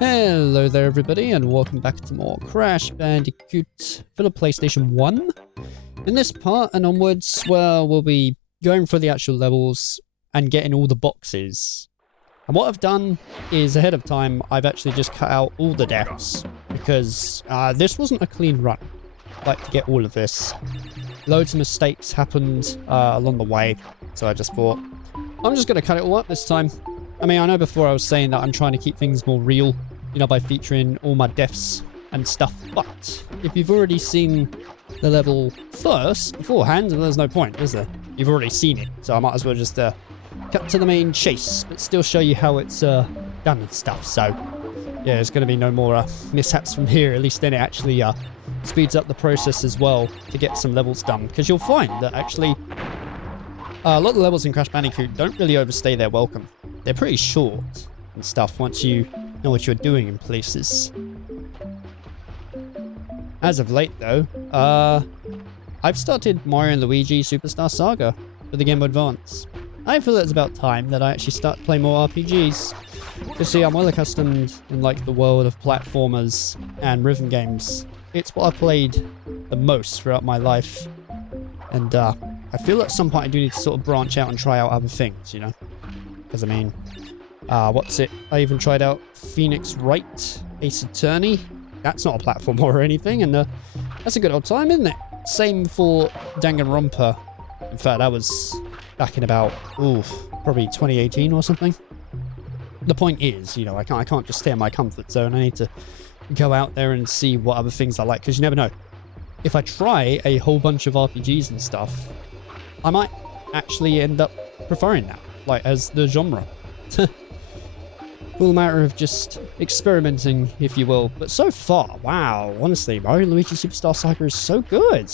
Hello there everybody and welcome back to more Crash Bandicoot for the PlayStation 1. In this part and onwards, well, we'll be going for the actual levels and getting all the boxes. And what I've done is ahead of time, I've actually just cut out all the deaths because this wasn't a clean run. Like to get all of this. Loads of mistakes happened along the way, so I just thought, I'm just going to cut it all up this time. I mean, I know before I was saying that I'm trying to keep things more real, you know, by featuring all my deaths and stuff, but if you've already seen the level first, beforehand, there's no point, is there? You've already seen it, so I might as well just cut to the main chase, but still show you how it's done and stuff, so yeah, there's going to be no more mishaps from here, at least then it actually speeds up the process as well to get some levels done, because you'll find that actually a lot of the levels in Crash Bandicoot don't really overstay their welcome. They're pretty short and stuff once you know what you're doing in places. As of late though, I've started Mario & Luigi Superstar Saga for the Game Boy Advance. I feel it's about time that I actually start playing more RPGs. You see, I'm well accustomed in like the world of platformers and rhythm games. It's what I've played the most throughout my life. And I feel at some point I do need to sort of branch out and try out other things, you know? Because I mean, what's it? I even tried out Phoenix Wright, Ace Attorney. That's not a platform or anything, and that's a good old time, isn't it? Same for Danganronpa. In fact, that was back in about, probably 2018 or something. The point is, you know, I can't just stay in my comfort zone. I need to go out there and see what other things I like, because you never know. If I try a whole bunch of RPGs and stuff, I might actually end up preferring that, like as the genre. All a matter of just experimenting, if you will. But so far, wow, honestly, Mario & Luigi Superstar Saga is so good.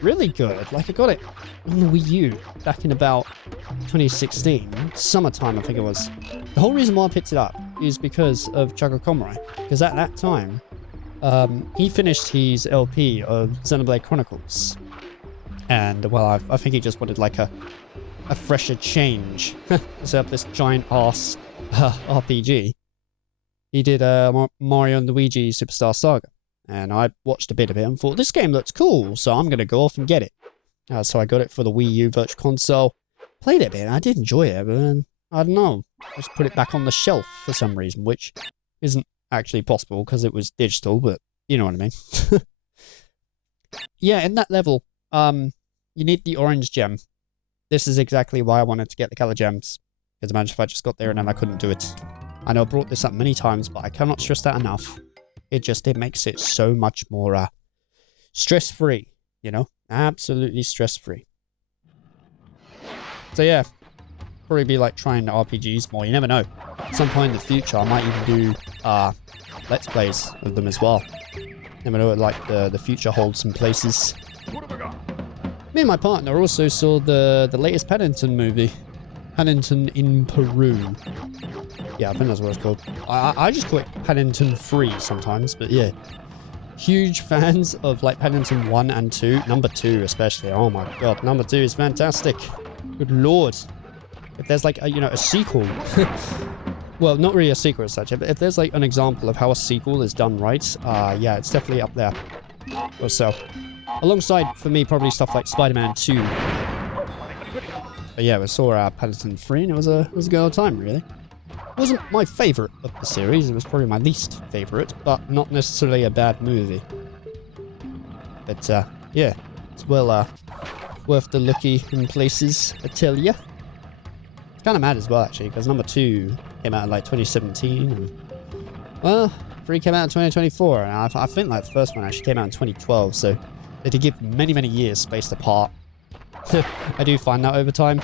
Really good. Like, I got it on the Wii U back in about 2016. Summertime, I think it was. The whole reason why I picked it up is because of Chaco Comrai. Because at that time, he finished his LP of Xenoblade Chronicles. And, well, I think he just wanted, like, a fresher change. Set up this giant-ass RPG. He did Mario & Luigi Superstar Saga. And I watched a bit of it and thought, this game looks cool, so I'm going to go off and get it. So I got it for the Wii U Virtual Console. Played it a bit, and I did enjoy it, but then, I don't know. Just put it back on the shelf for some reason, which isn't actually possible because it was digital, but you know what I mean. Yeah, in that level, you need the orange gem. This is exactly why I wanted to get the color gems. Because imagine if I just got there and then I couldn't do it. I know I brought this up many times, but I cannot stress that enough. It makes it so much more stress-free, you know? Absolutely stress-free. So yeah, probably be like trying RPGs more. You never know. At some point in the future, I might even do Let's Plays of them as well. Never know what like the future holds some places. Me and my partner also saw the latest Paddington movie. Paddington in Peru. Yeah, I think that's what it's called. I just call it Paddington 3 sometimes, but yeah. Huge fans of like Paddington 1 and 2. Number 2 especially. Oh my god, number 2 is fantastic. Good lord. If there's like a sequel. Well, not really a sequel as such, but if there's like an example of how a sequel is done right, yeah, it's definitely up there. Or so. Alongside, for me, probably stuff like Spider-Man 2. But yeah, we saw Paddington 3 and it was a good old time, really. It wasn't my favourite of the series, it was probably my least favourite, but not necessarily a bad movie. But yeah, it's well worth the looky in places, I tell ya. It's kind of mad as well, actually, because number 2 came out in like 2017, and well, 3 came out in 2024, and I think like the first one actually came out in 2012, so they did give many years spaced apart. I do find that over time,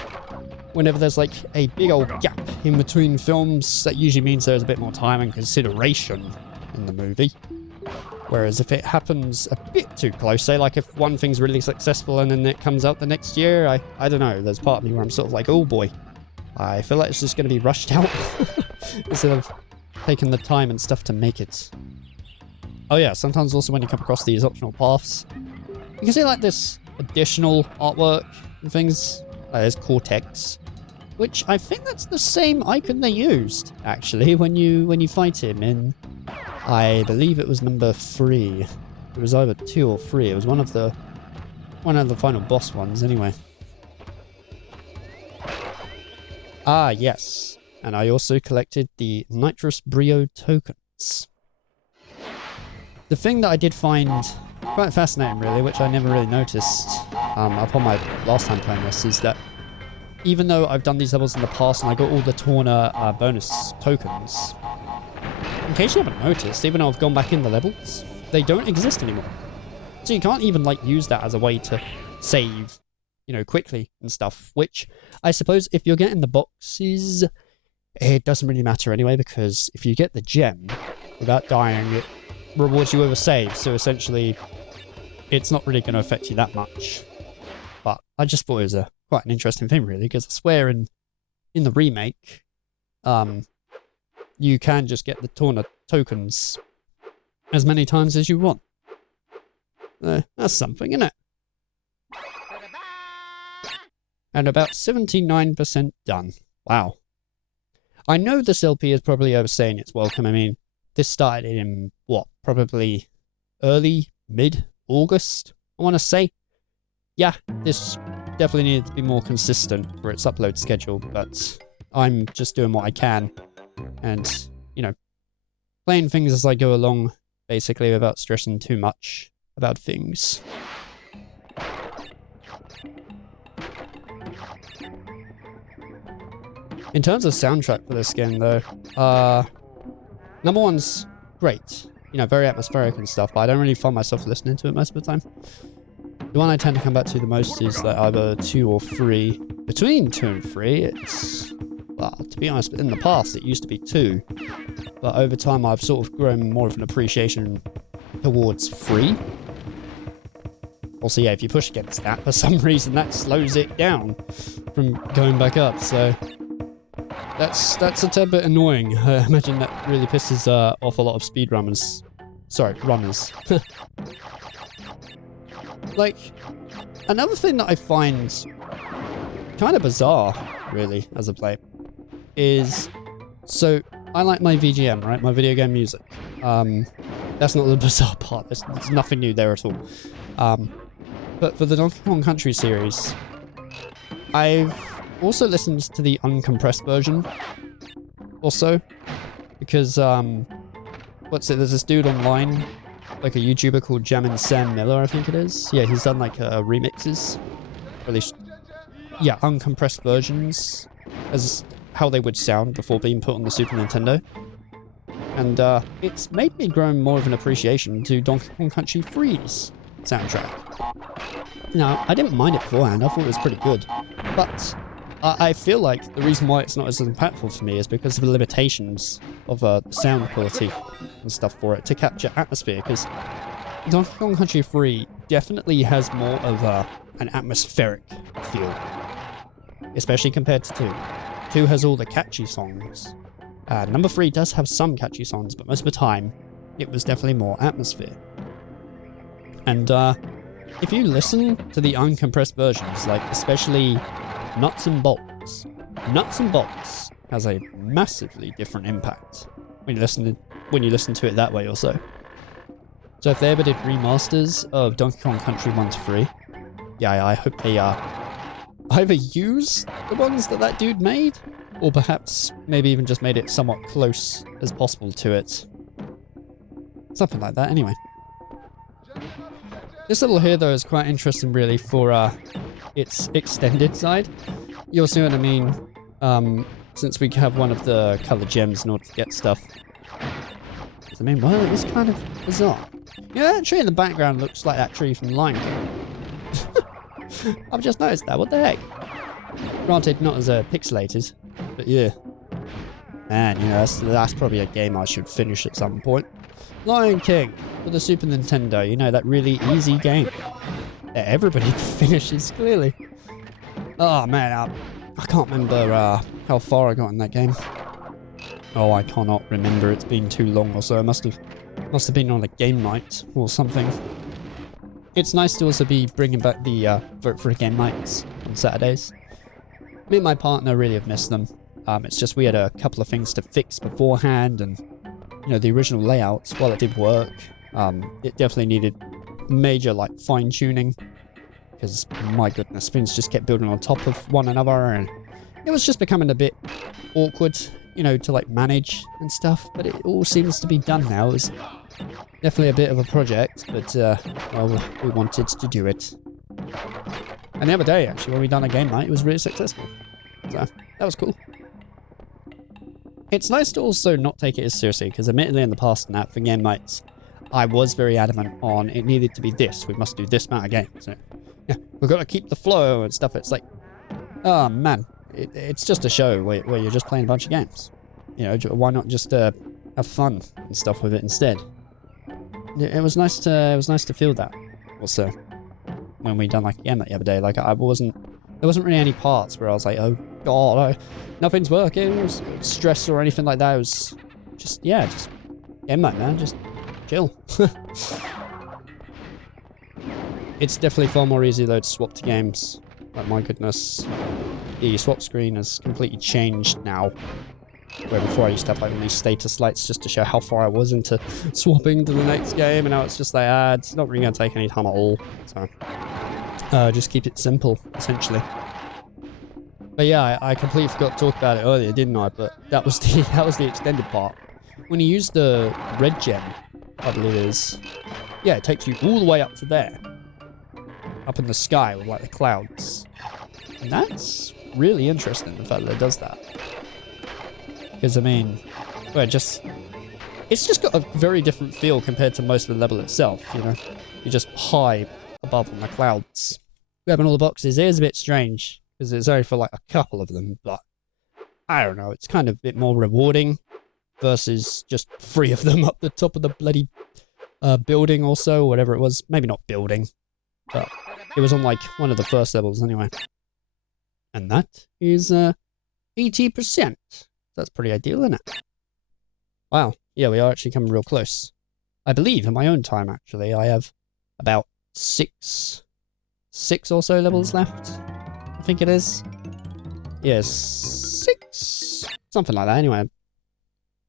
whenever there's like a big old gap in between films, that usually means there's a bit more time and consideration in the movie. Whereas if it happens a bit too close, say like if one thing's really successful and then it comes out the next year, I don't know, there's part of me where I'm sort of like, oh boy, I feel like it's just going to be rushed out instead of taking the time and stuff to make it. Oh yeah, sometimes also when you come across these optional paths, you can see like this additional artwork and things. There's Cortex, which I think that's the same icon they used actually when you fight him in I believe it was number 3. It was either 2 or 3. It was one of the final boss ones anyway. Ah, yes. And I also collected the Nitrous Brio tokens. The thing that I did find quite fascinating, really, which I never really noticed upon my last time playing this, is that even though I've done these levels in the past and I got all the Torna bonus tokens, in case you haven't noticed, even though I've gone back in the levels, they don't exist anymore. So you can't even, like, use that as a way to save, you know, quickly and stuff, which I suppose if you're getting the boxes, it doesn't really matter anyway, because if you get the gem without dying, it rewards you with a save, so essentially it's not really going to affect you that much. But I just thought it was quite an interesting thing, really, because I swear in the remake, you can just get the Torna tokens as many times as you want. That's something, isn't it? And about 79% done. Wow. I know this LP is probably overstaying its welcome. I mean, this started in, what, probably early, mid-August, I want to say. Yeah, this definitely needed to be more consistent for its upload schedule, but I'm just doing what I can and, you know, playing things as I go along, basically, without stressing too much about things. In terms of soundtrack for this game, though, number 1's great. You know, very atmospheric and stuff, but I don't really find myself listening to it most of the time. The one I tend to come back to the most is like either 2 or 3. Between 2 and 3, it's, well, to be honest, in the past it used to be 2. But over time I've sort of grown more of an appreciation towards 3. Also, yeah, if you push against that, for some reason that slows it down from going back up, so that's a tad bit annoying. I imagine that really pisses off a lot of speedrunners. Sorry, runners. Like, another thing that I find kind of bizarre, really, as a player, is, so I like my VGM, right? My video game music. That's not the bizarre part. There's nothing new there at all. But for the Donkey Kong Country series, I've also listened to the uncompressed version. Also, because there's this dude online, like a YouTuber called Jammin' Sam Miller, I think it is. Yeah, he's done like remixes, or at least, yeah, uncompressed versions as how they would sound before being put on the Super Nintendo. And it's made me grow more of an appreciation to Donkey Kong Country 3's soundtrack. Now, I didn't mind it beforehand, I thought it was pretty good, but I feel like the reason why it's not as impactful for me is because of the limitations of sound quality and stuff for it to capture atmosphere, because Donkey Kong Country 3 definitely has more of an atmospheric feel, especially compared to 2. 2 has all the catchy songs. Number 3 does have some catchy songs, but most of the time, it was definitely more atmosphere. And if you listen to the uncompressed versions, like especially Nuts and Bolts has a massively different impact when you listen to it that way also. So if they ever did remasters of Donkey Kong Country 1 to 3, yeah, I hope they either use the ones that dude made, or perhaps maybe even just made it somewhat close as possible to it. Something like that, anyway. This level here, though, is quite interesting, really, for its extended side. You'll see what I mean, since we have one of the colored gems in order to get stuff. I mean, well, it's kind of bizarre. You know, that tree in the background looks like that tree from Lion King. I've just noticed that, what the heck? Granted, not as pixelated, but yeah. Man, you know, that's probably a game I should finish at some point. Lion King for the Super Nintendo, you know, that really easy game that everybody finishes, clearly. Oh man, I can't remember how far I got in that game. Oh, I cannot remember, it's been too long or so. It must have been on a game night or something. It's nice to also be bringing back the vote for game nights on Saturdays. Me and my partner really have missed them. It's just we had a couple of things to fix beforehand, and you know, the original layouts, while it did work, it definitely needed major, like, fine-tuning. Because, my goodness, things just kept building on top of one another, and it was just becoming a bit awkward, you know, to, like, manage and stuff. But it all seems to be done now. It was definitely a bit of a project, but, well, we wanted to do it. And the other day, actually, when we done a game night, it was really successful. So, that was cool. It's nice to also not take it as seriously, because admittedly in the past and that, for game nights, I was very adamant on it needed to be this. We must do this amount of games. So, yeah, we've got to keep the flow and stuff. It's like, oh man, it's just a show where you're just playing a bunch of games. You know, why not just have fun and stuff with it instead? It was nice to feel that. Also, when we done like a game that the other day, like there wasn't really any parts where I was like, oh god, nothing's working, it was stress or anything like that. It was just, yeah, just game night, man, just chill. It's definitely far more easy though to swap to games. Like, my goodness, the swap screen has completely changed now. Where before I used to have like all these status lights just to show how far I was into swapping to the next game, and now it's just like, it's not really going to take any time at all. So, just keep it simple, essentially. But yeah, I completely forgot to talk about it earlier, didn't I? But that was the extended part. When you use the red gem, I believe it is, yeah, it takes you all the way up to there. Up in the sky with like the clouds. And that's really interesting, the fact that it does that. Because I mean, well, it's just got a very different feel compared to most of the level itself, you know? You're just high above on the clouds. Grabbing all the boxes is a bit strange, because it's only for like a couple of them, but I don't know, it's kind of a bit more rewarding versus just 3 of them up the top of the bloody building also, whatever it was. Maybe not building, but it was on like one of the first levels anyway. And that is 80%. That's pretty ideal, isn't it? Wow. Yeah, we are actually coming real close. I believe in my own time, actually, I have about six or so levels left. I think it is. Yes, 6. Something like that, anyway.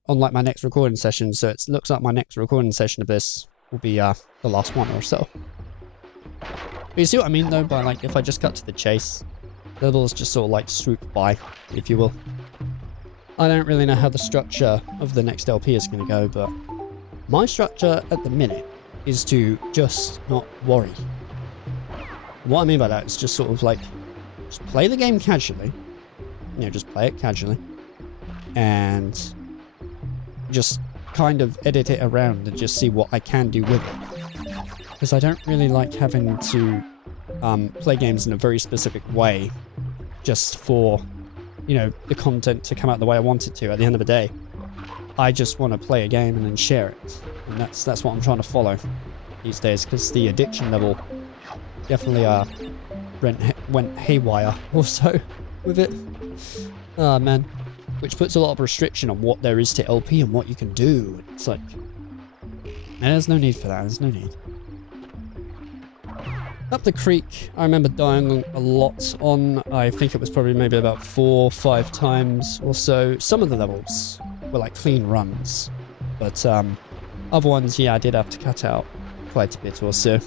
On like my next recording session, so it looks like my next recording session of this will be the last one or so. But you see what I mean, though, by like, if I just cut to the chase, the levels just sort of like swoop by, if you will. I don't really know how the structure of the next LP is going to go, but my structure at the minute is to just not worry. And what I mean by that is just sort of like, just play the game casually. You know, just play it casually. And just kind of edit it around and just see what I can do with it. Because I don't really like having to play games in a very specific way just for, you know, the content to come out the way I want it to at the end of the day. I just want to play a game and then share it. And that's what I'm trying to follow these days, because the addiction level definitely went haywire also with it. Oh man. Which puts a lot of restriction on what there is to LP and what you can do. It's like, there's no need for that, there's no need. Up the creek, I remember dying a lot on, I think it was probably maybe about 4 or 5 times or so. Some of the levels were like clean runs, but other ones, yeah, I did have to cut out quite a bit or so.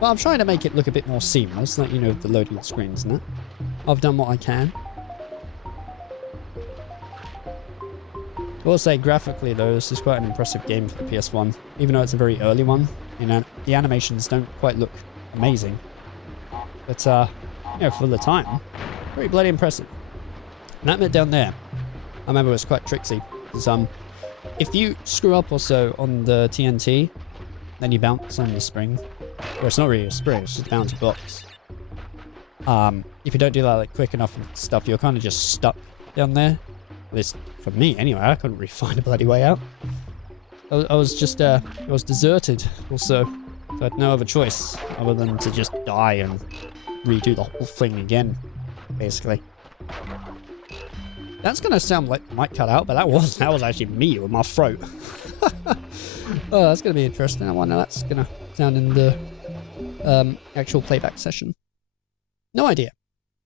But I'm trying to make it look a bit more seamless, like, you know, the loading screens and that. I've done what I can. I will say, graphically though, this is quite an impressive game for the PS1, even though it's a very early one. You know, the animations don't quite look amazing, but you know, for the time, very bloody impressive. And that bit down there, I remember it was quite tricksy, because if you screw up also on the TNT, then you bounce on the spring, or it's not really a spring, it's just a bouncy box. If you don't do that like quick enough and stuff, you're kind of just stuck down there. At least for me anyway, I couldn't really find a bloody way out. I was just, I was deserted also, so I had no other choice other than to just die and redo the whole thing again, basically. That's gonna sound like it might cut out, but that was actually me with my throat. Oh, that's gonna be interesting. I wonder how that's gonna sound in the actual playback session. No idea.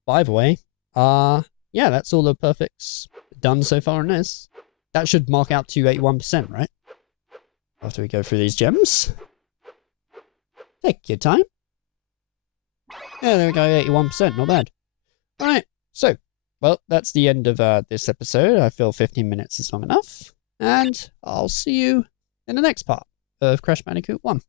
But either way, yeah, that's all the perfects done so far in this. that should mark out to 81%, right? After we go through these gems. Take your time. Yeah, there we go, 81%, not bad. Alright, so, well, that's the end of this episode. I feel 15 minutes is long enough. And I'll see you in the next part of Crash Bandicoot 1.